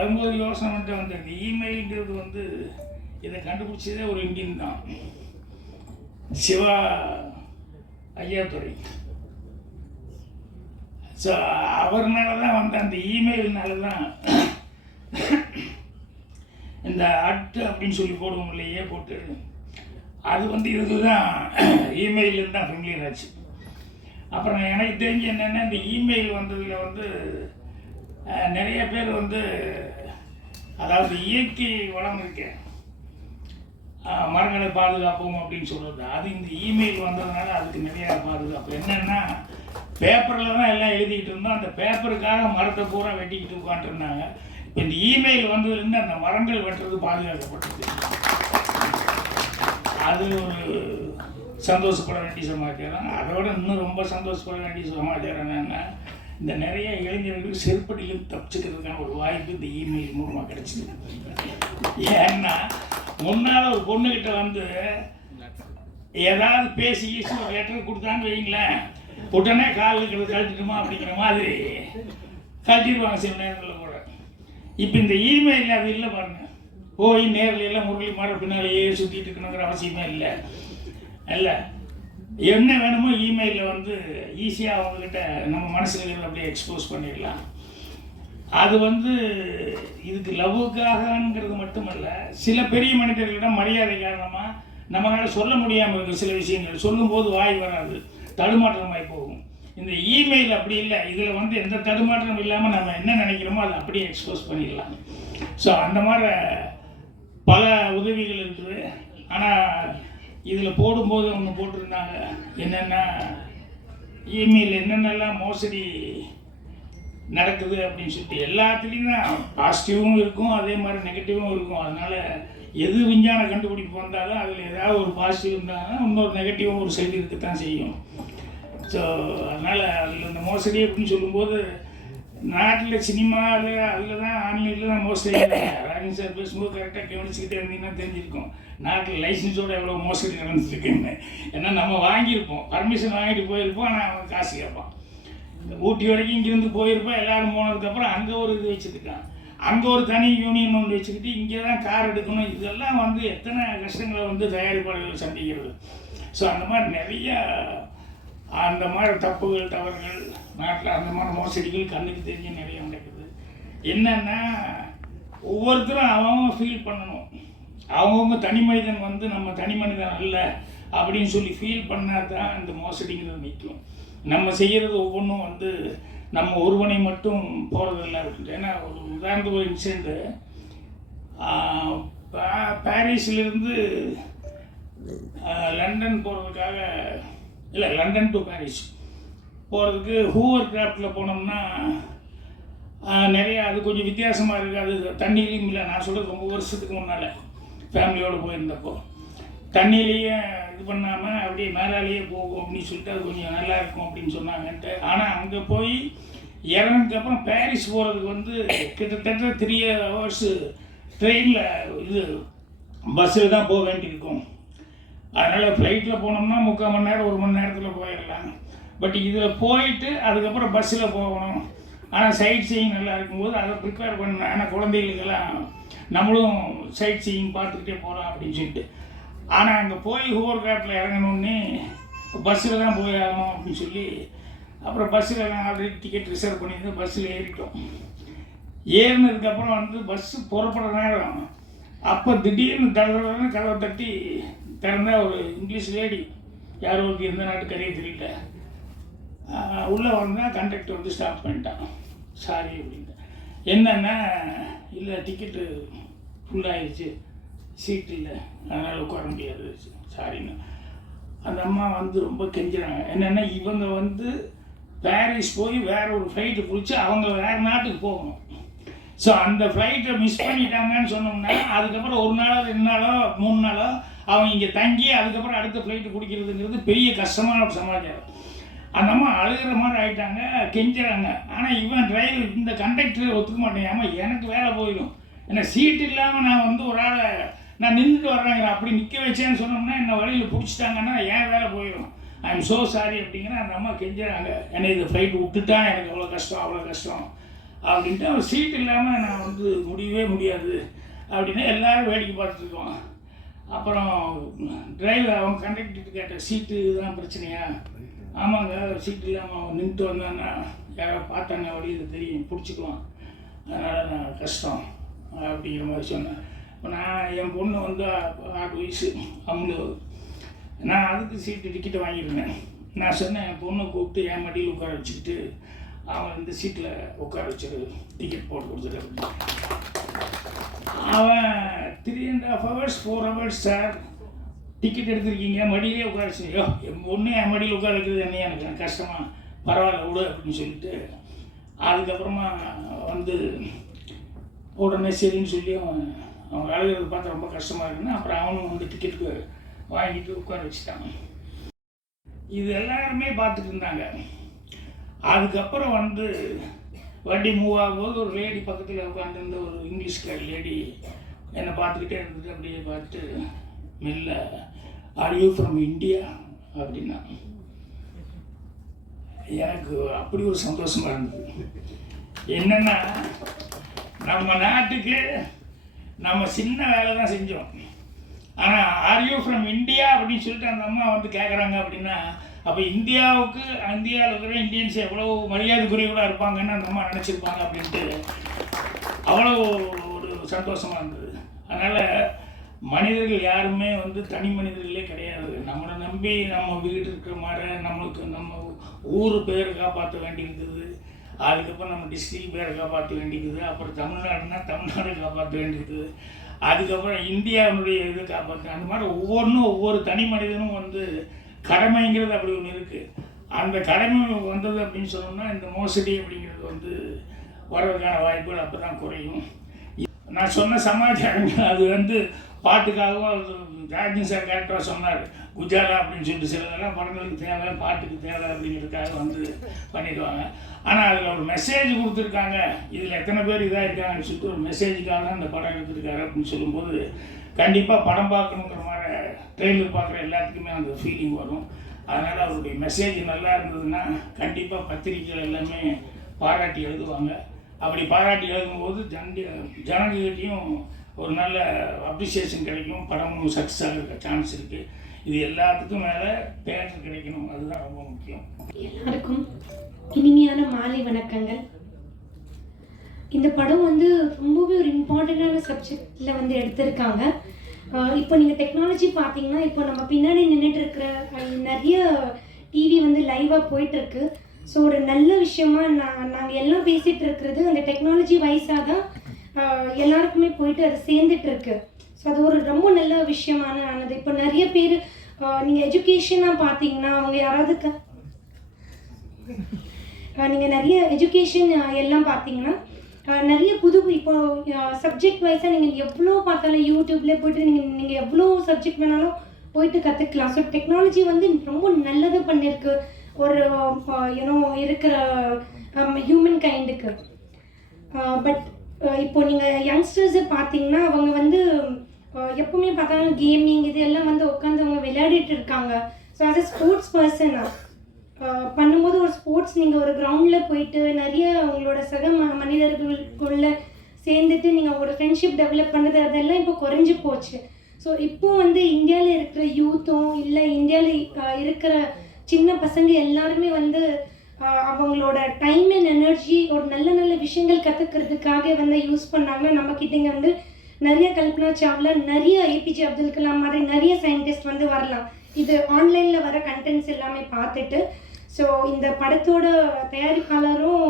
வரும்போது யோசனை பண்ணிட்டு வந்தேன். இந்த இமெயில்ங்கிறது வந்து இதை கண்டுபிடிச்சதே ஒரு இந்தியன் தான், சிவா ஐயாத்துறை. ஸோ அவர்னால தான் வந்து அந்த இமெயில்னால தான் இந்த அப்படின்னு சொல்லி போடுவோம் இல்லையே போட்டு, அது வந்து இதுக்கு தான் இமெயிலிருந்து தான் ஃபெமிலியர் ஆச்சு. அப்புறம் எனக்கு தெரிஞ்சு என்னென்னா, இந்த இமெயில் வந்ததில் வந்து நிறைய பேர் வந்து, அதாவது இயற்கை வளம் இருக்கு, மரங்களை பாதுகாப்போம் அப்படின்னு சொல்கிறது, அது இந்த இமெயில் வந்ததுனால அதுக்கு நிறையா பாதுகாப்பு. என்னென்னா, பேப்பரில் தான் எல்லாம் எழுதிக்கிட்டு இருந்தோம், அந்த பேப்பருக்காக மரத்தை பூரா வெட்டிக்கிட்டு உட்காந்துருந்தாங்க. இப்போ இந்த இமெயில் வந்ததுலேருந்து அந்த மரங்கள் வெட்டுறது பாதுகாக்கப்பட்டது. அது ஒரு சந்தோஷப்பட வேண்டிய சமாச்சாரம். அதோட இன்னும் ரொம்ப சந்தோஷப்பட வேண்டிய சமாச்சாரம் என்னென்னா, இந்த நிறைய இளைஞர்களுக்கு செருப்படியில் தப்பிச்சுக்கிறதுக்கான ஒரு வாய்ப்பு இந்த இமெயில் மூலமாக கிடச்சிது. ஏன்னா முன்னால் ஒரு பொண்ணுக்கிட்ட வந்து ஏதாவது பேசி ஒரு லெட்டர் கொடுத்தான்னு வைங்களேன், உடனே காலில் கழட்டிட்டுமா அப்படிங்கிற மாதிரி கழட்டிடுவாங்க சில நேரங்களில் கூட. இப்போ இந்த இமெயில் அது இல்லை பாருங்கள், போய் நேரில் எல்லாம் முரளி மாற பின்னாலேயே சுற்றிட்டு இருக்கணுங்கிற அவசியமே இல்லை. இல்லை, என்ன வேணுமோ இமெயிலில் வந்து ஈஸியாக அவங்கக்கிட்ட நம்ம மனசில் இருக்கிறத அப்படியே எக்ஸ்போஸ் பண்ணிடலாம். அது வந்து இதுக்கு லவ்வுக்காகங்கிறது மட்டுமல்ல, சில பெரிய மனிதர்களிடம் மரியாதை காரணமாக நம்மளால் சொல்ல முடியாமல் இருக்கிற சில விஷயங்கள் சொல்லும்போது வாய் வராது, தடுமாற்றமாகி போகும். இந்த இமெயில் அப்படி இல்லை, இதில் வந்து எந்த தடுமாற்றம் இல்லாமல் நம்ம என்ன நினைக்கிறோமோ அதை அப்படியே எக்ஸ்போஸ் பண்ணிடலாம். ஸோ அந்த மாதிரி பல உதவிகள் இருக்குது. ஆனால் இதில் போடும்போது ஒன்று போட்டிருந்தாங்க, என்னென்னா இமெயில் என்னென்னலாம் மோசடி நடக்குது அப்படின்னு சொல்லிட்டு. எல்லாத்துலேயும் தான் பாசிட்டிவும் இருக்கும், அதே மாதிரி நெகட்டிவும் இருக்கும். அதனால் எது விஞ்ஞான கண்டுபிடிப்பு வந்தாலும் அதில் ஏதாவது ஒரு பாசிட்டிவ் இருந்தாலும் இன்னொரு நெகட்டிவும் ஒரு சைடு இருக்கத்தான் செய்யும். ஸோ அதனால் அதில் இந்த மோசடி அப்படின்னு சொல்லும்போது, நாட்டில் சினிமாவில் அதில் தான் ஆன்லைனில் தான் மோசடி. ராஜன் சார் பேசும்போது கரெக்டாக கவனிச்சுக்கிட்டே இருந்தீங்கன்னா தெரிஞ்சிருக்கும் நாட்டில் லைசன்ஸோடு எவ்வளோ மோசடி நடந்துருக்குன்னு. ஏன்னா நம்ம வாங்கியிருப்போம், பர்மிஷன் வாங்கிட்டு போயிருப்போம், ஆனால் அவன் காசு கேட்பான். ஊட்டி வரைக்கும் இங்கேருந்து போயிருப்போம், எல்லோரும் போனதுக்கப்புறம் அங்கே ஒரு இது வச்சுருக்கான், அங்கே ஒரு தனி யூனியன் ஒன்று வச்சுக்கிட்டு இங்கே தான் கார் எடுக்கணும். இதெல்லாம் வந்து எத்தனை கஷ்டங்களை வந்து தயாரிப்பாளர்கள் சந்திக்கிறது. ஸோ அந்த மாதிரி நிறையா அந்த மாதிரி தப்புகள் தவறுகள் நாட்டில், அந்த மாதிரி மோசடிகள் கண்ணுக்கு தெரிஞ்ச நிறைய நடக்குது. என்னென்னா ஒவ்வொருத்தரும் அவங்க ஃபீல் பண்ணணும், அவங்கவுங்க தனி மனிதன் வந்து நம்ம தனி மனிதன் அல்ல அப்படின்னு சொல்லி ஃபீல் பண்ணால் தான் இந்த மோசடிங்கிறது நிற்கும். நம்ம செய்கிறது ஒவ்வொன்றும் வந்து நம்ம ஒருவனை மட்டும் போகிறதில்லை அப்படின்ட்டு. ஏன்னா ஒரு உதாரணத்துக்கு ஒரு இன்சிடெண்ட்டு, பாரிஸிலிருந்து லண்டன் போகிறதுக்காக, இல்லை லண்டன் டு பாரிஸ் போகிறதுக்கு ஹூவர் கிராஃப்டில் போனோம்னா நிறையா அது கொஞ்சம் வித்தியாசமாக இருக்குது. அது தண்ணியிலையும் இல்லை, நான் சொல்கிறது ரொம்ப வருஷத்துக்கு முன்னால் ஃபேமிலியோடு போயிருந்தப்போ தண்ணியிலேயே இது பண்ணாமல் அப்படியே மேலாலேயே போகும் அப்படின்னு சொல்லிட்டு அது கொஞ்சம் நல்லா இருக்கும் அப்படின்னு சொன்னாங்கன்ட்டு. ஆனால் அங்கே போய் இறங்கினதுக்கப்புறம் பாரிஸ் போகிறதுக்கு வந்து கிட்டத்தட்ட 3 hours ட்ரெயினில் இது பஸ்ஸில் தான் போக வேண்டியிருக்கும். அதனால் ஃப்ளைட்டில் போனோம்னா 3/4 மணி நேரம் 1 மணி நேரத்தில் போயிடலாம். பட் இதில் போயிட்டு அதுக்கப்புறம் பஸ்ஸில் போகணும். ஆனால் சைட் சீயிங் நல்லா இருக்கும்போது அதை ப்ரிப்பேர் பண்ண, ஆனால் குழந்தைகளுக்கெல்லாம் நம்மளும் சைட் சீயிங் பார்த்துக்கிட்டே போகிறோம் அப்படின்னு சொல்லிட்டு. ஆனால் அங்கே போய் ஹூவர் கிராஃப்டில் இறங்கணுன்னே பஸ்ஸில் தான் போய் ஆகணும் அப்படின்னு சொல்லி, அப்புறம் பஸ்ஸில் ஆல்ரெடி டிக்கெட் ரிசர்வ் பண்ணியிருந்து பஸ்ஸில் ஏறிட்டோம். ஏறினதுக்கப்புறம் வந்து பஸ்ஸு புறப்படுற நேரம் அப்போ திடீர்னு தடவை கதவை தட்டி திறந்தா ஒரு இங்கிலீஷ் லேடி, யாரோ எந்த நாட்டுக்கரையே தெரியல, உள்ளே வந்தால் கண்டக்டர் வந்து ஸ்டாப் பண்ணிட்டான். சாரி அப்படின்ட்டு. என்னென்னா, இல்லை டிக்கெட்டு ஃபுல்லாகிடுச்சு, சீட் இல்லை, அதனால் உட்கார முடியாது, சாரின்னு. அந்த அம்மா வந்து ரொம்ப கெஞ்சுறாங்க. என்னென்னா இவங்க வந்து பாரிஸ் போய் வேறு ஒரு ஃப்ளைட்டு பிடிச்சி அவங்க வேறு நாட்டுக்கு போகணும். ஸோ அந்த ஃப்ளைட்டை மிஸ் பண்ணிட்டாங்கன்னு சொன்னோம்னா அதுக்கப்புறம் 1 நாளோ 2 நாளோ 3 நாளோ அவங்க இங்கே தங்கி அதுக்கப்புறம் அடுத்த ஃப்ளைட்டு பிடிக்கிறதுங்கிறது பெரிய கஷ்டமான ஒரு சமாச்சாரம். அந்த அம்மா அழுகிற மாதிரி ஆகிட்டாங்க, கெஞ்சுறாங்க. ஆனால் இவன் டிரைவர், இந்த கண்டக்டர் ஒத்துக்க மாட்டேன், எனக்கு வேலை போயிடும், ஏன்னா சீட் இல்லாமல் நான் வந்து ஒரு ஆளை நான் நின்றுட்டு வர்றாங்க, அப்படி நிற்க வச்சேன்னு சொன்னோம்னா என்னை வழியில் பிடிச்சிட்டாங்கன்னா என் வேலை போயிடும், ஐ எம் ஸோ சாரி அப்படிங்கிற அந்த அம்மா கெஞ்சுறாங்க. ஏன்னா இது ஃப்ளைட் விட்டுட்டா எனக்கு அவ்வளோ கஷ்டம், அவ்வளோ கஷ்டம் அப்படின்ட்டு அவன் சீட் இல்லாமல் நான் வந்து முடியவே முடியாது அப்படின்னு எல்லோரும் வேடிக்கை பார்த்துருக்கோம். அப்புறம் டிரைவர் அவன் கண்டக்டர்கிட்ட கேட்ட சீட்டு தான் பிரச்சனையா? ஆமாங்க, சீட்டு இல்லாமல் அவன் நின்றுட்டு வந்தான்னா யாராவது பார்த்தாங்க அப்படி இது தெரியும் பிடிச்சிக்குவான், அதனால் நான் கஷ்டம் அப்படிங்கிற மாதிரி சொன்னேன். இப்போ நான் என் பொண்ணு வந்து 6 வயசு அம்முலு, நான் அதுக்கு சீட்டு டிக்கெட்டு வாங்கியிருந்தேன். நான் சொன்னேன் என் பொண்ணை கூப்பிட்டு என் மடியில் உட்கார வச்சுக்கிட்டு அவன் இந்த சீட்டில் உட்கார வச்சுரு, டிக்கெட் போட்டு கொடுத்துரு. அவன் 3.5 hours 4 hours சார் டிக்கெட் எடுத்துருக்கீங்க, மடியிலே உட்கார வச்சுருக்கோ, என் பொண்ணு என் மடியில் உட்கார வைக்கிறது என்ன எனக்கு கஷ்டமாக, பரவாயில்ல விடு அப்படின்னு சொல்லிட்டு அதுக்கப்புறமா வந்து உடனே சரின்னு சொல்லி அவன் அழுகிறது பார்த்து ரொம்ப கஷ்டமாக இருக்குன்னு அப்புறம் அவனும் வந்து டிக்கெட்டுக்கு வாங்கிட்டு உட்கார வச்சுட்டான். இது எல்லாருமே பார்த்துட்டு இருந்தாங்க. அதுக்கப்புறம் வந்து வண்டி மூவ் ஆகும்போது ஒரு லேடி பக்கத்தில் உட்காந்துருந்த ஒரு இங்கிலீஷ்கார லேடி என்னை பார்த்துக்கிட்டே இருந்துட்டு அப்படியே பார்த்து மெல்ல ஆர் யூ ஃப்ரம் இந்தியா அப்படின்னா எனக்கு அப்படி ஒரு சந்தோஷமாக இருந்தது. என்னென்னா நம்ம நாட்டுக்கு நம்ம சின்ன வேலை தான் செஞ்சோம், ஆனால் ஆர் யூ ஃப்ரம் இந்தியா அப்படின்னு சொல்லிட்டு அந்த அம்மா வந்து கேட்குறாங்க அப்படின்னா அப்போ இந்தியாவில் இருக்கிற இந்தியன்ஸ் எவ்வளோ மரியாதைக்குரியவர்களாக இருப்பாங்கன்னு அந்த அம்மா நினச்சிருப்பாங்க அப்படின்ட்டு அவ்வளோ ஒரு சந்தோஷமாக இருந்தது. அதனால் மனிதர்கள் யாருமே வந்து தனி மனிதர்களே கிடையாது. நம்மளை நம்பி நம்ம வீடு இருக்கிற மாதிரி நம்மளுக்கு நம்ம ஊர் பேரை காப்பாற்ற வேண்டியிருக்குது, அதுக்கப்புறம் நம்ம டிஸ்ட்ரிக்ட் பேரை காப்பாற்ற வேண்டியிருக்குது, அப்புறம் தமிழ்நாடுனா தமிழ்நாடு காப்பாற்ற வேண்டியிருக்குது, அதுக்கப்புறம் இந்தியாவுடைய இது காப்பாற்ற, அந்த மாதிரி ஒவ்வொரு தனி மனிதனும் வந்து கடமைங்கிறது அப்படி ஒன்று இருக்குது. அந்த கடமை வந்தது அப்படின்னு சொன்னோம்னா இந்த மோசடி அப்படிங்கிறது வந்து வர்றதுக்கான வாய்ப்புகள் அப்போ தான் குறையும். நான் சொன்ன சமாச்சாரங்கள் அது வந்து பாட்டுக்காகவும் ராஜன் சார் கரெக்டாக சொன்னார், குஜாலா அப்படின்னு சொல்லிட்டு சிலதெல்லாம் படங்களுக்கு தேவை, பாட்டுக்கு தேவை அப்படிங்கிறதுக்காக வந்து பண்ணிடுவாங்க. ஆனால் அதில் ஒரு மெசேஜ் கொடுத்துருக்காங்க, இதில் எத்தனை பேர் இதாக இருக்காங்கன்னு சொல்லிட்டு ஒரு மெசேஜுக்காக தான் இந்த படம் எடுத்துருக்காரு அப்படின்னு சொல்லும்போது கண்டிப்பாக படம் பார்க்கணுங்கிற மாதிரி ட்ரெயிலர் பார்க்குற எல்லாத்துக்குமே அந்த ஃபீலிங் வரும். அதனால் அவருடைய மெசேஜ் நல்லா இருந்ததுன்னா கண்டிப்பாக பத்திரிகைகள் எல்லாமே பாராட்டி எழுதுவாங்க. அப்படி பாராட்டி எழுதும்போது ஜனங்ககிட்டையும் ஒரு நல்ல அப்ரிசியேஷன் கிடைக்கும், படமும் சக்ஸஸ் ஆகிருக்க சான்ஸ் இருக்குது. இது எல்லாத்துக்கும் மேலே தேட்டர் கிடைக்கணும், அதுதான் ரொம்ப முக்கியம். எல்லாருக்கும் இனிமையான மாலை வணக்கங்கள். இந்த படம் வந்து ரொம்பவே ஒரு இம்பார்ட்டண்டான சப்ஜெக்டில் வந்து எடுத்திருக்காங்க. இப்போ நீங்கள் டெக்னாலஜி பார்த்தீங்கன்னா இப்போ நம்ம பின்னாடி நின்றுட்டு இருக்கிற நிறைய டிவி வந்து லைவாக போயிட்டுருக்கு. ஸோ ஒரு நல்ல விஷயமா நாங்கள் எல்லாம் பேசிகிட்டு இருக்கிறது அந்த டெக்னாலஜி வைஸாக தான் எல்லாருக்குமே போயிட்டு அது சேர்ந்துட்டுருக்கு. ஸோ அது ஒரு ரொம்ப நல்ல விஷயமானது. இப்போ நிறைய பேர் நீங்கள் எஜுகேஷனாக பார்த்தீங்கன்னா அவங்க யாராவது நீங்கள் நிறைய எஜுகேஷன் எல்லாம் பார்த்தீங்கன்னா நிறைய இப்போ சப்ஜெக்ட் வைஸாக நீங்கள் எவ்வளோ பார்த்தாலும் யூடியூப்லேயே போய்ட்டு நீங்கள் எவ்வளோ சப்ஜெக்ட் வேணாலும் போயிட்டு கற்றுக்கலாம். ஸோ டெக்னாலஜி வந்து ரொம்ப நல்லது பண்ணியிருக்கு ஒரு இருக்கிற ஹியூமன் கைண்டுக்கு. பட் இப்போ நீங்கள் யங்ஸ்டர்ஸை பார்த்தீங்கன்னா அவங்க வந்து எப்பவுமே பார்த்தாலும் கேமிங் இது எல்லாம் வந்து உட்காந்து அவங்க விளையாடிட்டு இருக்காங்க. ஸோ ஆஸ் அ ஸ்போர்ட்ஸ் பர்சனாக பண்ணும்போது ஒரு ஸ்போர்ட்ஸ் நீங்கள் ஒரு கிரவுண்டில் போயிட்டு நிறைய உங்களோட சக மனிதர்களுக்குள்ள சேர்ந்துட்டு நீங்கள் ஒரு ஃப்ரெண்ட்ஷிப் டெவலப் பண்ணுறது அதெல்லாம் இப்போ குறைஞ்சி போச்சு. ஸோ இப்போது வந்து இந்தியாவில் இருக்கிற யூத்தும் இல்லை இந்தியாவில் இருக்கிற சின்ன பசங்க எல்லாருமே வந்து அவங்களோட டைம் அண்ட் எனர்ஜி ஒரு நல்ல நல்ல விஷயங்கள் கற்றுக்கிறதுக்காக வந்து யூஸ் பண்ணாங்கன்னா நம்மக்கிட்டேங்க வந்து நிறைய கல்பனா சாவ்லா, நிறைய ஏபிஜே அப்துல் கலாம் மாதிரி நிறைய சயின்டிஸ்ட் வந்து வரலாம். இது ஆன்லைனில் வர கண்டென்ட்ஸ் எல்லாமே பார்த்துட்டு. ஸோ இந்த படத்தோட தயாரிப்பாளரும்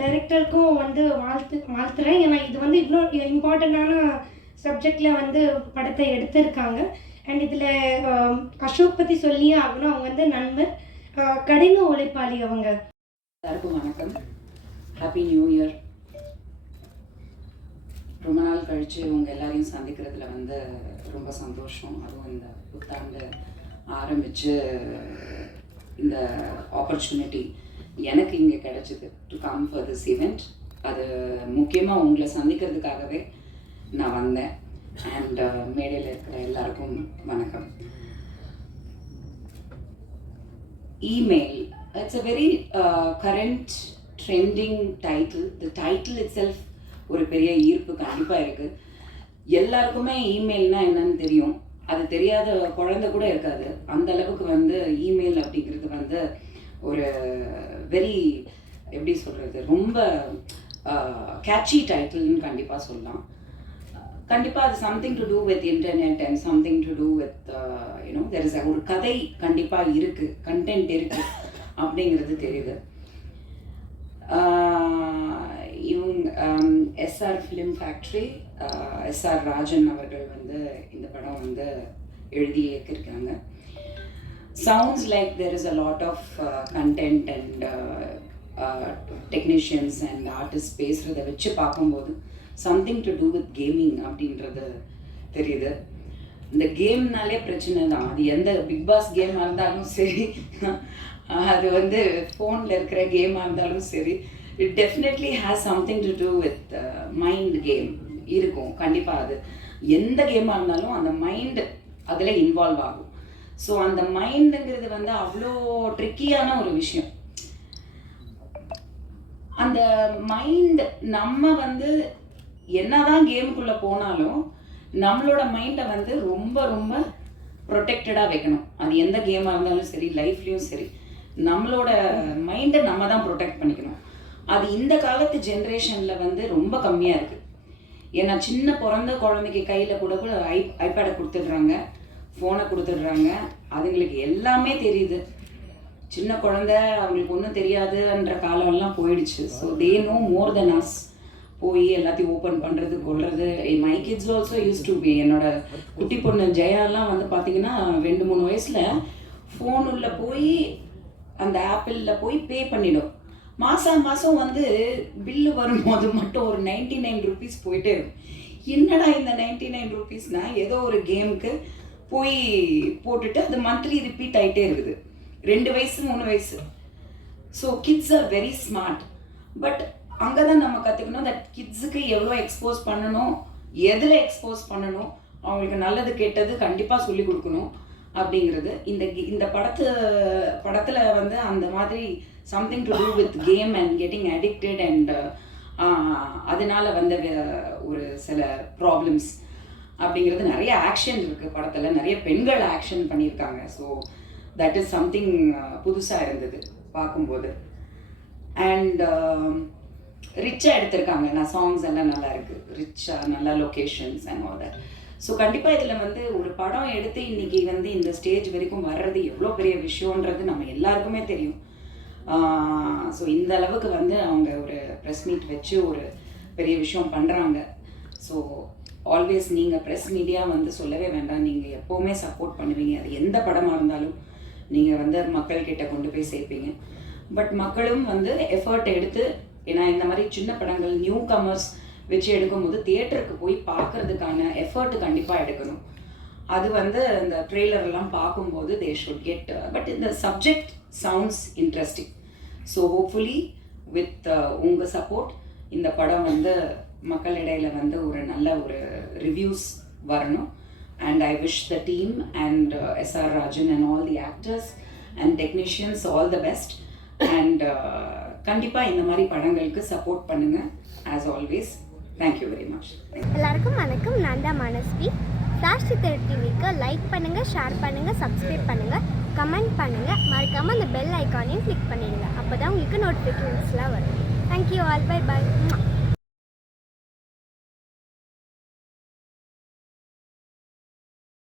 டைரக்டருக்கும் வந்து வாழ்த்துறேன். ஏன்னா இது வந்து இவ்வளோ இம்பார்ட்டண்ட்டான சப்ஜெக்டில் வந்து படத்தை எடுத்திருக்காங்க. அண்ட் இதில் அசோக் பற்றி சொல்லியே ஆகணும். அவங்க வந்து நண்பர், கடின உழைப்பாளி அவங்க. எல்லாருக்கும் வணக்கம், ஹாப்பி நியூ இயர். ரொம்ப நாள் கழித்து இவங்க எல்லாரையும் சந்திக்கிறதுல வந்து ரொம்ப சந்தோஷம். அதுவும் இந்த புத்தாண்டு ஆரம்பித்து இந்த ஆப்பர்ச்சுனிட்டி எனக்கு இங்கே கிடைச்சிது to come for this event. அது முக்கியமாக உங்களை சந்திக்கிறதுக்காகவே நான் வந்தேன். அண்ட் மேடையில் இருக்கிற எல்லாருக்கும் வணக்கம். Email, it's a very current trending title. The title it self ஒரு பெரிய ஈர்ப்பு கண்டிப்பாக இருக்குது. எல்லாருக்குமே இமெயில்னா என்னன்னு தெரியும், அது தெரியாத குழந்தை கூட இருக்காது. அந்த அளவுக்கு வந்து இமெயில் அப்படிங்கிறது வந்து ஒரு வெரி எப்படி சொல்கிறது, ரொம்ப கேட்சி டைட்டில்னு கண்டிப்பாக சொல்லலாம். கண்டிப்பாக அது something to do with internet and something to do with you know there is ஒரு கதை கண்டிப்பாக இருக்குது, கண்டென்ட் இருக்குது அப்படிங்கிறது தெரியுது. இவங்க SR film factory, SR Rajan அவர்கள் வந்து இந்த படம் வந்து எழுதி இயக்கியிருக்காங்க. Sounds like there is a lot of content and technicians and artist பேசுகிறத வச்சு பார்க்கும்போது something to do with gaming அப்படின்றது தெரியுது. இந்த கேம்னாலே பிரச்சனை தான். அது எந்த பிக் பாஸ் கேமாக இருந்தாலும் சரி, அது வந்து ஃபோனில் இருக்கிற கேமாக இருந்தாலும் சரி, it definitely has something to do with mind game இருக்கும். கண்டிப்பாக அது எந்த கேமாக இருந்தாலும் அந்த மைண்டு அதில் இன்வால்வ் ஆகும். ஸோ அந்த மைண்டுங்கிறது வந்து அவ்வளோ ட்ரிக்கியான ஒரு விஷயம். அந்த மைண்ட் நம்ம வந்து என்னதான் கேமுக்குள்ளே போனாலும் நம்மளோட மைண்டை வந்து ரொம்ப ரொம்ப ப்ரொடெக்டடாக வைக்கணும். அது எந்த கேமாக இருந்தாலும் சரி, லைஃப்லேயும் சரி, நம்மளோட மைண்டை நம்ம தான் ப்ரொடெக்ட் பண்ணிக்கணும். அது இந்த காலத்து ஜென்ரேஷனில் வந்து ரொம்ப கம்மியாக இருக்குது. ஏன்னா சின்ன பிறந்த குழந்தைக்கு கையில் கூட ஐபேடை கொடுத்துடுறாங்க, ஃபோனை கொடுத்துடுறாங்க. அதுங்களுக்கு எல்லாமே தெரியுது. சின்ன குழந்தை அவங்களுக்கு ஒன்றும் தெரியாதுன்ற காலம்லாம் போயிடுச்சு. So they know more than us. போய் எல்லாத்தையும் ஓப்பன் பண்ணுறது கொள்வது. My kids also use to be. என்னோட குட்டி பொண்ணு ஜெயாலாம் வந்து பார்த்தீங்கன்னா 2-3 வயசில் ஃபோன் உள்ள போய் அந்த ஆப்பிளில் போய் பே பண்ணிடும். மாதம் வந்து பில்லு வரும்போது மட்டும் ஒரு 99 rupees போயிட்டே இருக்கும். என்னடா இந்த 99 rupeesனா ஏதோ ஒரு கேமுக்கு போய் போட்டுட்டு அது மந்த்லி ரிப்பீட் ஆகிட்டே இருக்குது. 2 வயசு 3 வயசு. So kids are very smart. But அங்கே தான் நம்ம கற்றுக்கணும் தட் கிட்ஸுக்கு எவ்வளோ எக்ஸ்போஸ் பண்ணணும், எதில் எக்ஸ்போஸ் பண்ணணும், அவங்களுக்கு நல்லது கெட்டது கண்டிப்பாக சொல்லி கொடுக்கணும் அப்படிங்கிறது. இந்த படத்தில் வந்து அந்த மாதிரி something to do with game and getting addicted and அதனால வந்த ஒரு சில ப்ராப்ளம்ஸ் அப்படிங்கிறது. நிறைய ஆக்ஷன் இருக்குது படத்தில், நிறைய பெண்கள் ஆக்ஷன் பண்ணியிருக்காங்க. ஸோ தட் இஸ் சம்திங் புதுசாக இருந்தது பார்க்கும்போது. அண்ட் ரிச்சாக எடுத்திருக்காங்க. சாங்ஸ் எல்லாம் நல்லா இருக்குது, ரிச்சாக நல்லா locations and all that. So கண்டிப்பாக இதில் வந்து ஒரு படம் எடுத்து இன்றைக்கி வந்து இந்த ஸ்டேஜ் வரைக்கும் வர்றது எவ்வளோ பெரிய விஷயன்றது நம்ம எல்லாருக்குமே தெரியும். ஸோ இந்த அளவுக்கு வந்து அவங்க ஒரு ப்ரெஸ் மீட் வச்சு ஒரு பெரிய விஷயம் பண்ணுறாங்க. ஸோ ஆல்வேஸ் நீங்கள் ப்ரெஸ் மீடியா வந்து சொல்லவே வேண்டாம், நீங்கள் எப்போவுமே சப்போர்ட் பண்ணுவீங்க. அது எந்த படமாக இருந்தாலும் நீங்கள் வந்து மக்கள்கிட்ட கொண்டு போய் சேர்ப்பீங்க. பட் மக்களும் வந்து எஃபர்ட் எடுத்து, ஏன்னா இந்த மாதிரி சின்ன படங்கள் நியூ கமர்ஸ் வச்சு எடுக்கும்போது தியேட்டருக்கு போய் பார்க்குறதுக்கான எஃபர்ட் கண்டிப்பாக எடுக்கணும். அது வந்து இந்த ட்ரெய்லர்லாம் பார்க்கும்போது தே ஷுட் கெட். பட் இந்த subject sounds interesting. So hopefully with உங்கள் சப்போர்ட் இந்த படம் வந்து மக்களிடையில் வந்து ஒரு நல்ல ஒரு ரிவ்யூஸ் வரணும். And I wish the team and SR Rajan and all the actors and technicians all the best. And கண்டிப்பாக இந்த மாதிரி படங்களுக்கு சப்போர்ட் பண்ணுங்கள் as always. Thank you very much. எல்லாருக்கும் வணக்கம். நான் தான் மனஸ்வி. ஃப்ளாஷ் சித்திரை டிவிக்கு லைக் பண்ணுங்கள், ஷேர் பண்ணுங்கள், சப்ஸ்கிரைப் பண்ணுங்கள், கமெண்ட் பண்ணுங்கள். மறக்காமல் அந்த பெல் ஐக்கானையும் கிளிக் பண்ணிடுங்க. அப்போ தான் உங்களுக்கு நோட்டிஃபிகேஷன்ஸ்லாம் வரும். Thank you all. Bye bye.